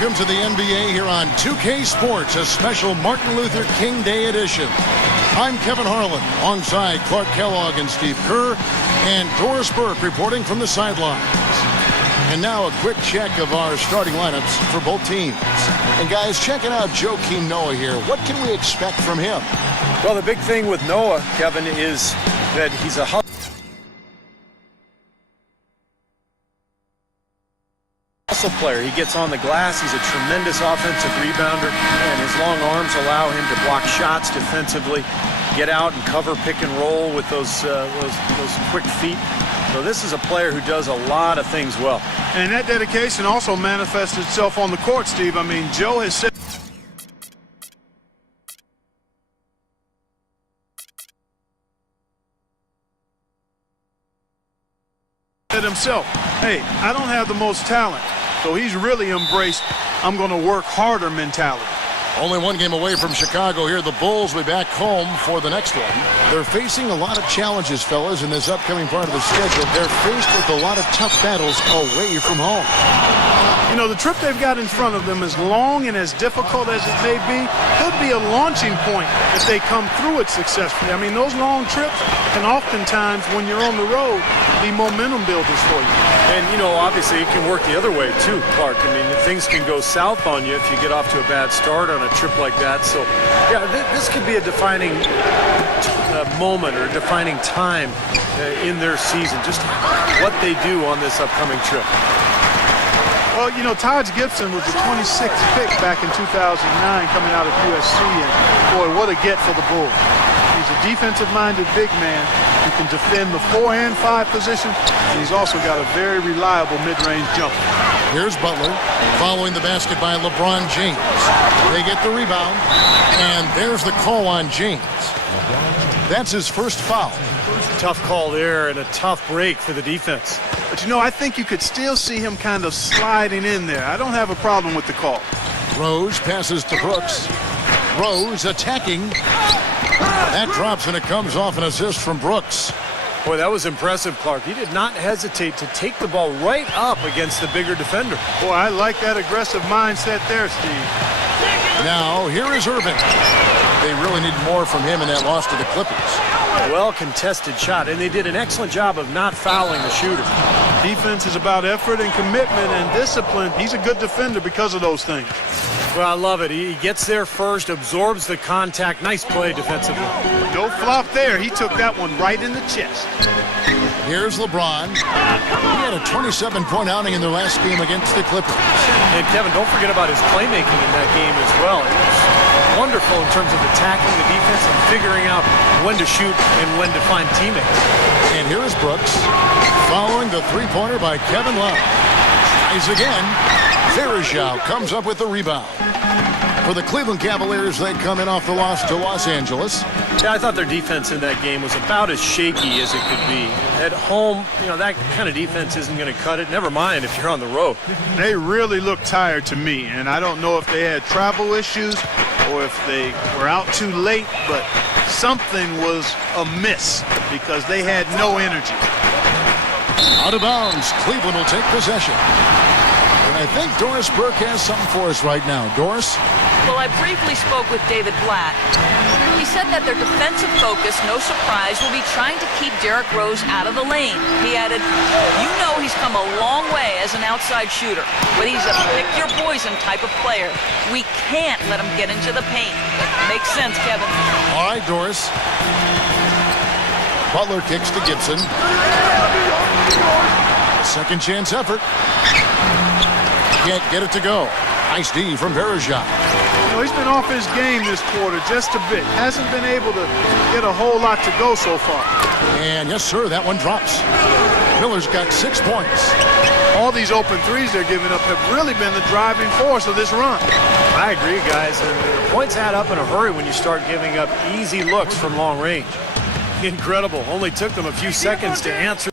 Welcome to the NBA here on 2K Sports, a special Martin Luther King Day edition. I'm Kevin Harlan, alongside Clark Kellogg and Steve Kerr, and Doris Burke reporting from the sidelines. And now a quick check of our starting lineups for both teams. And guys, checking out Joakim Noah here. What can we expect from him? Well, the big thing with Noah, Kevin, is that he's a hustle player. He gets on the glass. He's a tremendous offensive rebounder, and his long arms allow him to block shots defensively, get out and cover pick and roll with those quick feet. So this is a player who does a lot of things well. And that dedication also manifests itself on the court, Steve. I mean, Joe has said himself, hey, I don't have the most talent. So he's really embraced, I'm going to work harder mentality. Only one game away from Chicago here. The Bulls will be back home for the next one. They're facing a lot of challenges, fellas, in this upcoming part of the schedule. They're faced with a lot of tough battles away from home. You know, the trip they've got in front of them, as long and as difficult as it may be, could be a launching point if they come through it successfully. I mean, those long trips can oftentimes, when you're on the road, be momentum builders for you. And, you know, obviously it can work the other way, too, Clark. I mean, things can go south on you if you get off to a bad start on a trip like that. So, yeah, this could be a defining moment or a defining time in their season, just what they do on this upcoming trip. Well, you know, Taj Gibson was the 26th pick back in 2009 coming out of USC, and boy, what a get for the Bulls. He's a defensive-minded big man who can defend the 4 and 5 position, and he's also got a very reliable mid-range jumper. Here's Butler following the basket by LeBron James. They get the rebound, and there's the call on James. That's his first foul. Tough call there and a tough break for the defense. But, you know, I think you could still see him kind of sliding in there. I don't have a problem with the call. Rose passes to Brooks. Rose attacking. That drops, and it comes off an assist from Brooks. Boy, that was impressive, Clark. He did not hesitate to take the ball right up against the bigger defender. Boy, I like that aggressive mindset there, Steve. Now, here is Irving. They really need more from him in that loss to the Clippers. Well-contested shot, and they did an excellent job of not fouling the shooter. Defense is about effort and commitment and discipline. He's a good defender because of those things. Well, I love it. He gets there first, absorbs the contact. Nice play defensively. No flop there. He took that one right in the chest. Here's LeBron. He had a 27-point outing in their last game against the Clippers. And, Kevin, don't forget about his playmaking in that game as well. It was wonderful in terms of attacking the defense and figuring out when to shoot and when to find teammates. And here is Brooks following the three-pointer by Kevin Love. Tries again. Sergio comes up with the rebound. For the Cleveland Cavaliers, they come in off the loss to Los Angeles. Yeah, I thought their defense in that game was about as shaky as it could be. At home, you know, that kind of defense isn't going to cut it. Never mind if you're on the road. They really looked tired to me, and I don't know if they had travel issues or if they were out too late, but something was amiss because they had no energy. Out of bounds, Cleveland will take possession. And I think Doris Burke has something for us right now. Doris? Well, I briefly spoke with David Blatt. He said that their defensive focus, no surprise, will be trying to keep Derrick Rose out of the lane. He added, you know he's come a long way as an outside shooter, but he's a pick-your-poison type of player. We can't let him get into the paint. Makes sense, Kevin. All right, Doris. Butler kicks to Gibson. Second chance effort. Can't get it to go. Nice D from Verajak. You know, he's been off his game this quarter just a bit. Hasn't been able to get a whole lot to go so far. And yes, sir, that one drops. Miller's got 6 points. All these open threes they're giving up have really been the driving force of this run. I agree, guys. And the points add up in a hurry when you start giving up easy looks from long range. Incredible. Only took them a few seconds to answer.